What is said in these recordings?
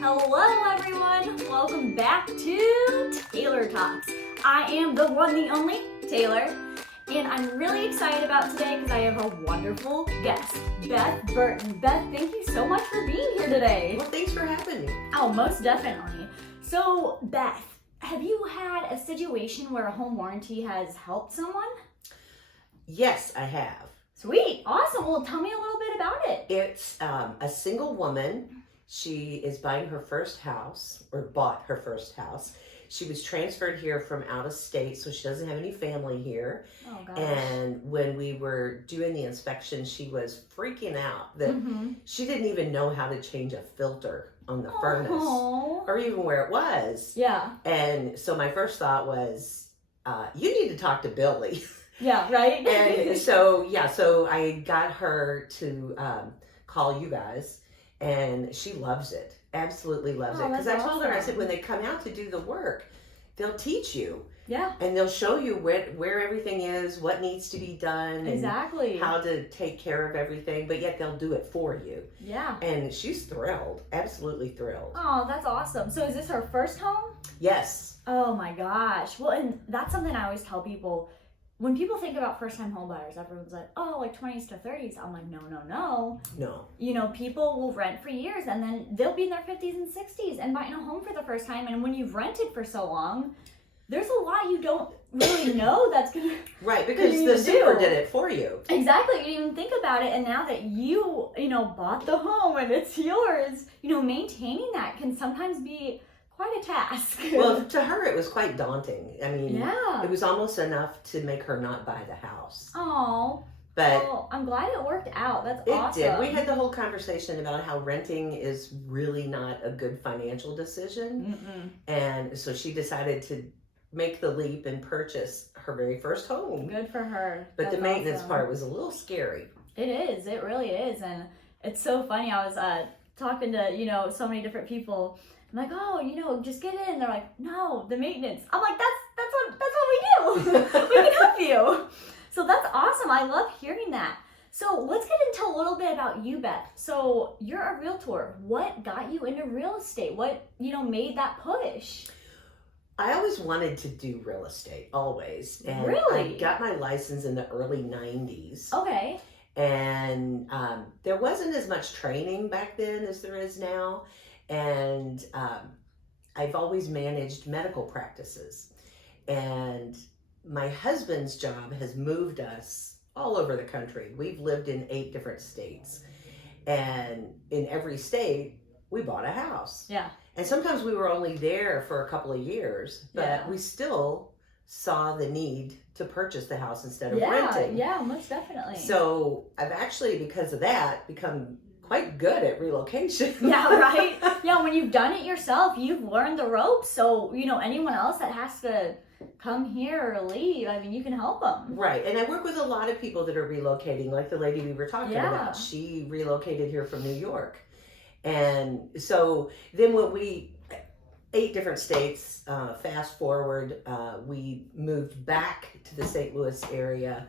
Hello everyone, welcome back to Taylor Talks. I am the one, the only Taylor, and I'm really excited about today because I have a wonderful guest, Beth Burton. Beth, thank you so much for being here today. Well, thanks for having me. Oh, most definitely. So, Beth, have you had a situation where a home warranty has helped someone? Yes, I have. Sweet, awesome. Well, tell me a little bit about it. It's a single woman. She is buying her first house, or bought her first house. She was transferred here from out of state, so she doesn't have any family here. Oh, gosh. And when we were doing the inspection, she was freaking out that she didn't even know how to change a filter on the furnace, or even where it was. Yeah. And so my first thought was, you need to talk to Billy. Yeah, right? And so I got her to call you guys, and she loves it. Absolutely loves it. Because I told her, I said, when they come out to do the work, they'll teach you. Yeah. And they'll show you where everything is, what needs to be done. Exactly. And how to take care of everything, but yet they'll do it for you. Yeah. And she's thrilled. Absolutely thrilled. Oh, that's awesome. So is this her first home? Yes. Oh my gosh. Well, and that's something I always tell people. When people think about first-time home buyers, everyone's like, oh, like 20s to 30s. I'm like, no. No. You know, people will rent for years and then they'll be in their 50s and 60s and buying a home for the first time. And when you've rented for so long, there's a lot you don't really know that's going to Right, because the super did it for you. Exactly. You didn't even think about it. And now that you bought the home and it's yours, maintaining that can sometimes be quite a task. Well, to her, it was quite daunting. I mean, yeah. It was almost enough to make her not buy the house. Oh, but well, I'm glad it worked out. That's awesome. It did. We had the whole conversation about how renting is really not a good financial decision. And so she decided to make the leap and purchase her very first home. Good for her. But the maintenance part was a little scary. It is. It really is. And it's so funny. I was talking to, so many different people. I'm like, oh, just get in. They're like, no, the maintenance. I'm like, that's what we do. We can help you. So that's awesome. I love hearing that. So let's get into a little bit about you, Beth. So you're a realtor. What got you into real estate? What, made that push? I always wanted to do real estate, always. And really? I got my license in the early 90s. Okay. And there wasn't as much training back then as there is now. And I've always managed medical practices. And my husband's job has moved us all over the country. We've lived in 8 different states. And in every state, we bought a house. Yeah. And sometimes we were only there for a couple of years, but we still saw the need to purchase the house instead of renting. Yeah, most definitely. So I've actually, because of that, become quite good at relocation. Yeah, right? Yeah, when you've done it yourself, you've learned the ropes. So, anyone else that has to come here or leave, I mean, you can help them. Right. And I work with a lot of people that are relocating, like the lady we were talking about. She relocated here from New York. And so then when 8 different states, fast forward, we moved back to the St. Louis area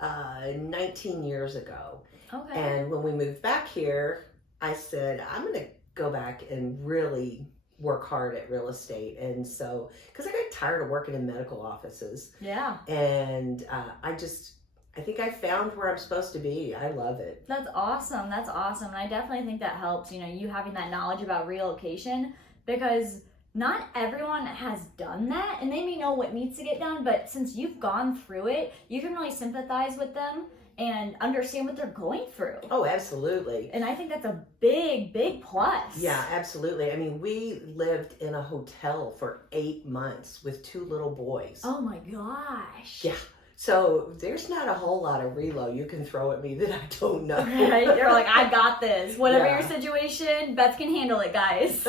19 years ago. Okay. And when we moved back here, I said, I'm going to go back and really work hard at real estate. And so, because I got tired of working in medical offices. Yeah. And I think I found where I'm supposed to be. I love it. That's awesome. That's awesome. And I definitely think that helps, you having that knowledge about relocation, because not everyone has done that and they may know what needs to get done, but since you've gone through it, you can really sympathize with them and understand what they're going through. Oh, absolutely. And I think that's a big, big plus. Yeah, absolutely. I mean, we lived in a hotel for 8 months with 2 little boys. Oh my gosh. Yeah. So there's not a whole lot of relo you can throw at me that I don't know. Right? You're like, I got this. Whatever your situation, Beth can handle it, guys.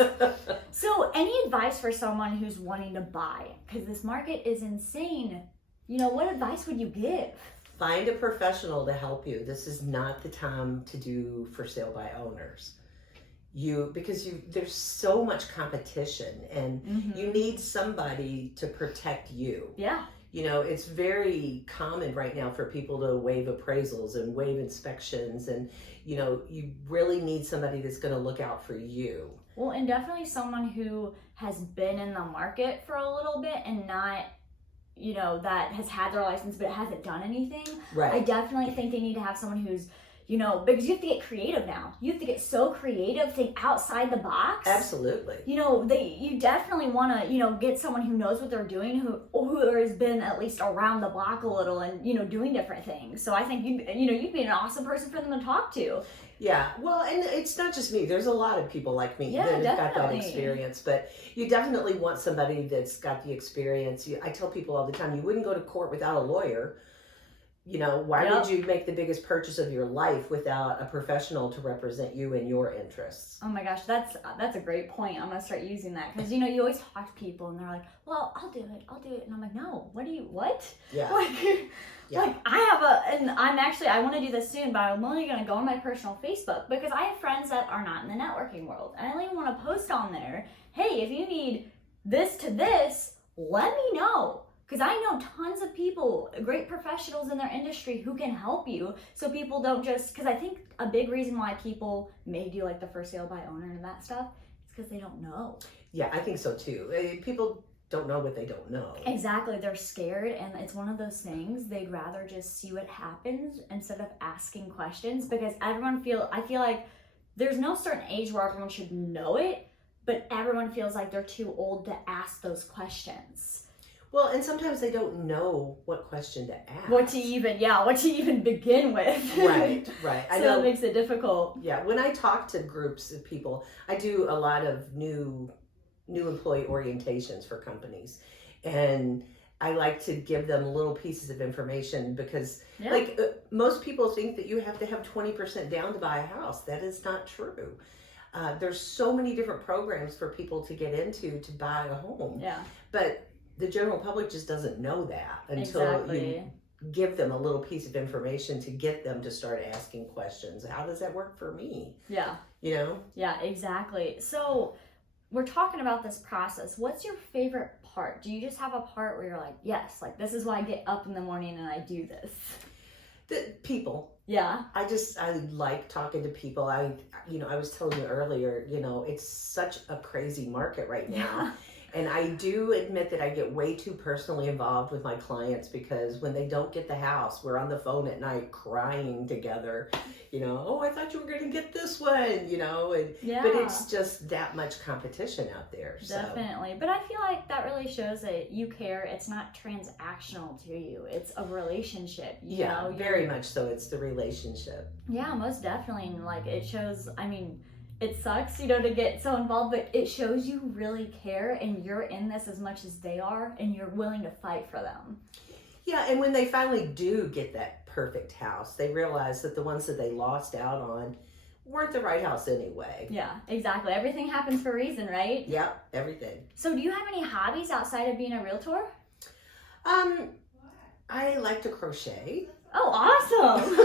So any advice for someone who's wanting to buy? Because this market is insane. What advice would you give? Find a professional to help you. This is not the time to do for sale by owners. Because there's so much competition, and you need somebody to protect you. Yeah. You know, it's very common right now for people to waive appraisals and waive inspections, and you know, you really need somebody that's going to look out for you. Well, and definitely someone who has been in the market for a little bit and not, you know, that has had their license but hasn't done anything. Right. I definitely think they need to have someone who's, you know, because you have to get creative now. You have to get so creative, think outside the box. Absolutely. You know, you definitely want to, you know, get someone who knows what they're doing, who has been at least around the block a little and, you know, doing different things. So I think you'd be an awesome person for them to talk to. Yeah, well, and it's not just me. There's a lot of people like me that have got that experience. But you definitely want somebody that's got the experience. I tell people all the time, you wouldn't go to court without a lawyer. You know, why would you make the biggest purchase of your life without a professional to represent you and your interests? Oh my gosh, that's a great point. I'm gonna start using that because, you know, you always talk to people and they're like, well, I'll do it, and I'm like, no, what? Yeah. Like I want to do this soon, but I'm only gonna go on my personal Facebook because I have friends that are not in the networking world, and I only want to post on there, hey, if you need this to this, let me know. Because I know tons of people, great professionals in their industry who can help you. So people don't just, because I think a big reason why people may do like the for sale by owner and that stuff is because they don't know. Yeah, I think so too. People don't know what they don't know. Exactly. They're scared, and it's one of those things, they'd rather just see what happens instead of asking questions, because I feel like there's no certain age where everyone should know it, but everyone feels like they're too old to ask those questions. Well, and sometimes they don't know what question to ask. What to even begin with. Right. I know it makes it difficult. Yeah, when I talk to groups of people, I do a lot of new employee orientations for companies. And I like to give them little pieces of information because most people think that you have to have 20% down to buy a house. That is not true. There's so many different programs for people to get into to buy a home. Yeah. But the general public just doesn't know that until you give them a little piece of information to get them to start asking questions. How does that work for me? Yeah. You know? Yeah, exactly. So we're talking about this process. What's your favorite part? Do you just have a part where you're like, yes, like this is why I get up in the morning and I do this? The people. Yeah. I like talking to people. I was telling you earlier, you know, it's such a crazy market right now. Yeah. And I do admit that I get way too personally involved with my clients because when they don't get the house, we're on the phone at night crying together, you know, oh, I thought you were going to get this one, you know, but it's just that much competition out there. Definitely. So. But I feel like that really shows that you care. It's not transactional to you. It's a relationship. You know? Very much so. It's the relationship. Yeah, most definitely. And like it shows, I mean, it sucks, you know, to get so involved, but it shows you really care and you're in this as much as they are and you're willing to fight for them. Yeah, and when they finally do get that perfect house, they realize that the ones that they lost out on weren't the right house anyway. Yeah, exactly. Everything happens for a reason, right? Yep, everything. So do you have any hobbies outside of being a realtor? I like to crochet. Oh, awesome.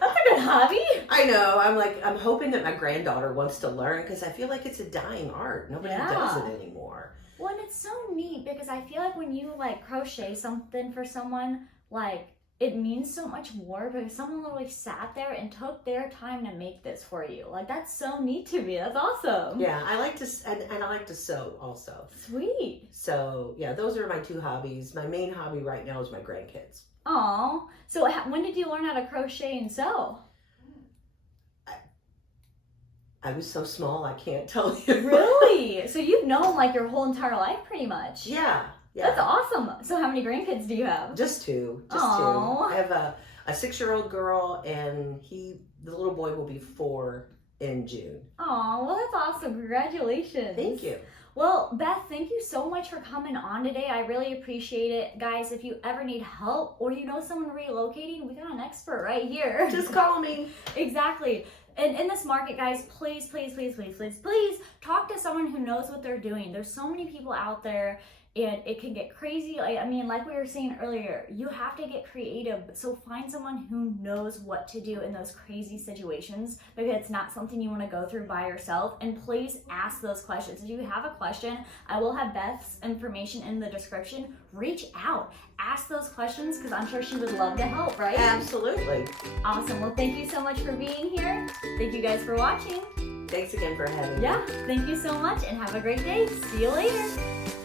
That's a good hobby. I know. I'm hoping that my granddaughter wants to learn because I feel like it's a dying art. Nobody does it anymore. Well, and it's so neat because I feel like when you like crochet something for someone, like it means so much more because someone literally sat there and took their time to make this for you. Like that's so neat to me. That's awesome. Yeah, I like to and I like to sew also. Sweet. So yeah, those are my two hobbies. My main hobby right now is my grandkids. Oh, so when did you learn how to crochet and sew? I was so small, I can't tell you. Really? So you've known like your whole entire life pretty much. Yeah. That's awesome. So how many grandkids do you have? Just two. I have a 6-year-old girl and the little boy will be 4 in June. Oh, well that's awesome. Congratulations. Thank you. Well, Beth, thank you so much for coming on today. I really appreciate it. Guys, if you ever need help or you know someone relocating, we got an expert right here. Just call me. Exactly. And in this market, guys, please talk to someone who knows what they're doing. There's so many people out there and it can get crazy. Like we were saying earlier, you have to get creative. So find someone who knows what to do in those crazy situations, because it's not something you want to go through by yourself. And please ask those questions. If you have a question, I will have Beth's information in the description. Reach out, ask those questions, because I'm sure she would love to help, right? Absolutely. Awesome. Well, thank you so much for being here. Thank you guys for watching. Thanks again for having me. Yeah, thank you so much, and have a great day. See you later.